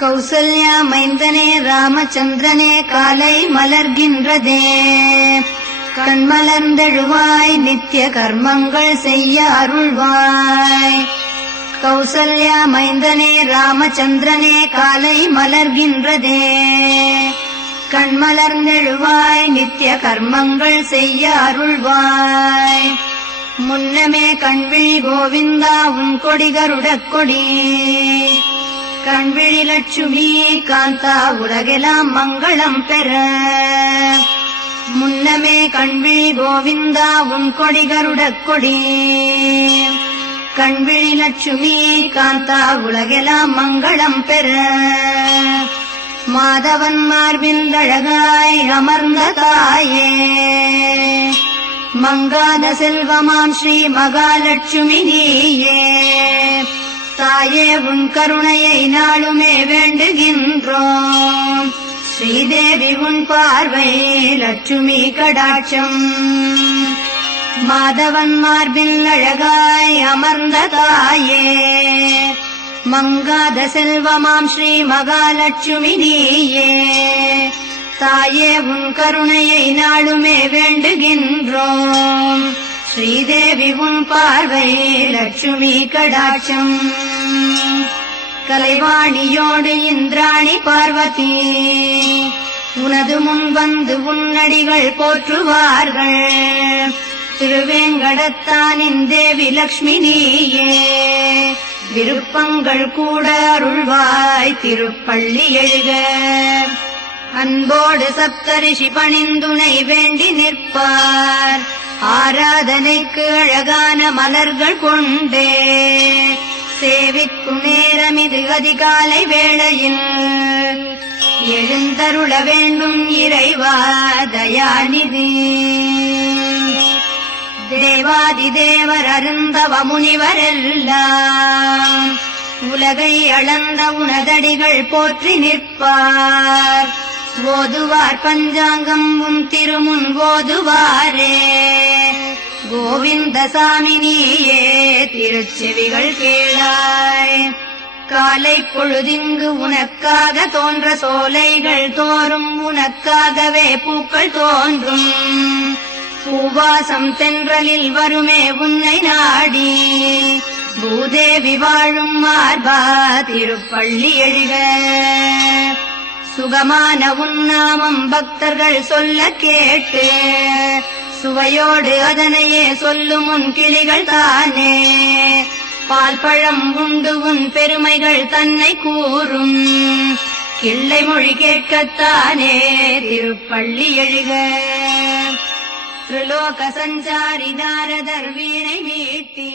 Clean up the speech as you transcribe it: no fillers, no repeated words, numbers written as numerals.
கௌசல்யா மைந்தனே ராமச்சந்திரனே காலை மலர்கின்றதே கண்மலர்ந்தெழுவாய் நித்திய கர்மங்கள் செய்ய அருள்வாய். கௌசல்யா மைந்தனே ராமச்சந்திரனே காலை மலர்கின்றதே கண்மலர்ந்தெழுவாய் நித்திய கர்மங்கள் செய்ய அருள்வாய். முன்னமே கண்விழி கோவிந்தா உன் கொடி கருடக் கொடி கண்விழி லட்சுமி காந்தா உலகெல்லாம் மங்களம் பெற. முன்னமே கண்விழி கோவிந்தா உன் கொடி கருடக் கொடி கண்விழி லட்சுமி காந்தா உலகெல்லாம் மங்களம் பெற. மாதவன் மார்பில் அழகாய் அமர்ந்த தாயே மங்காத செல்வமாம் ஸ்ரீ மகாலட்சுமி நீயே. தாயே உன் கருணையை நாளுமே வேண்டுகின்றோம். ஸ்ரீதேவி உன் பார்வை லட்சுமி கடாட்சம். மாதவன் மார்பில் அழகாய் அமர்ந்த தாயே மங்காத செல்வமாம் ஸ்ரீ மகாலட்சுமி நீயே. தாயே உன் கருணையை நாளுமே வேண்டுகின்றோம். ஸ்ரீதேவி உன் பார்வை லட்சுமி கடாட்சம். கலைவாணியோடு இந்திராணி பார்வதி உனது முன் வந்து உன்னடிகள் போற்றுவார்கள். திருவேங்கடத்தானின் தேவி லக்ஷ்மி நீயே விருப்பங்கள் கூட அருள்வாய் திருப்பள்ளி எழுக. அன்போடு சப்தரிஷி பணிந்துனை வேண்டி நிற்பார். ஆராதனைக்கு அழகான மலர்கள் கொண்டே சேவிக்கும் நேரம் இது அதிகாலை வேளையில் எழுந்தருள வேண்டும் இறைவா தயாநிதி. தேவாதி தேவர் அருந்தவ முனிவரெல்லாம் உலகை அளந்த உனதடிகள் போற்றி நிற்பார். ஓதுவார் பஞ்சாங்கம் உன் திருமுன் ஓதுவாரே கோவிந்தசாமி நீயே திருச்செவிகள் கேளாய். காலை பொழுதிங்கு உனக்காக தோன்ற சோலைகள் தோறும் உனக்காகவே பூக்கள் தோன்றும். பூவாசம் தென்றலில் வருமே உன்னை நாடி பூதேவி வாழும் மார்பா திருப்பள்ளி எழுக. சுகமான உன்னாமம் பக்தர்கள் சொல்ல கேட்டு சுவையோடு அதனையே சொல்லும் உன் கிளிகள் தானே. பால் பழம் உண்டு உன் பெருமைகள் தன்னை கூறும் கிள்ளை மொழி கேட்கத்தானே திருப்பள்ளி எழுக. திரிலோக சஞ்சாரி நாரதர் வீணை மீட்டி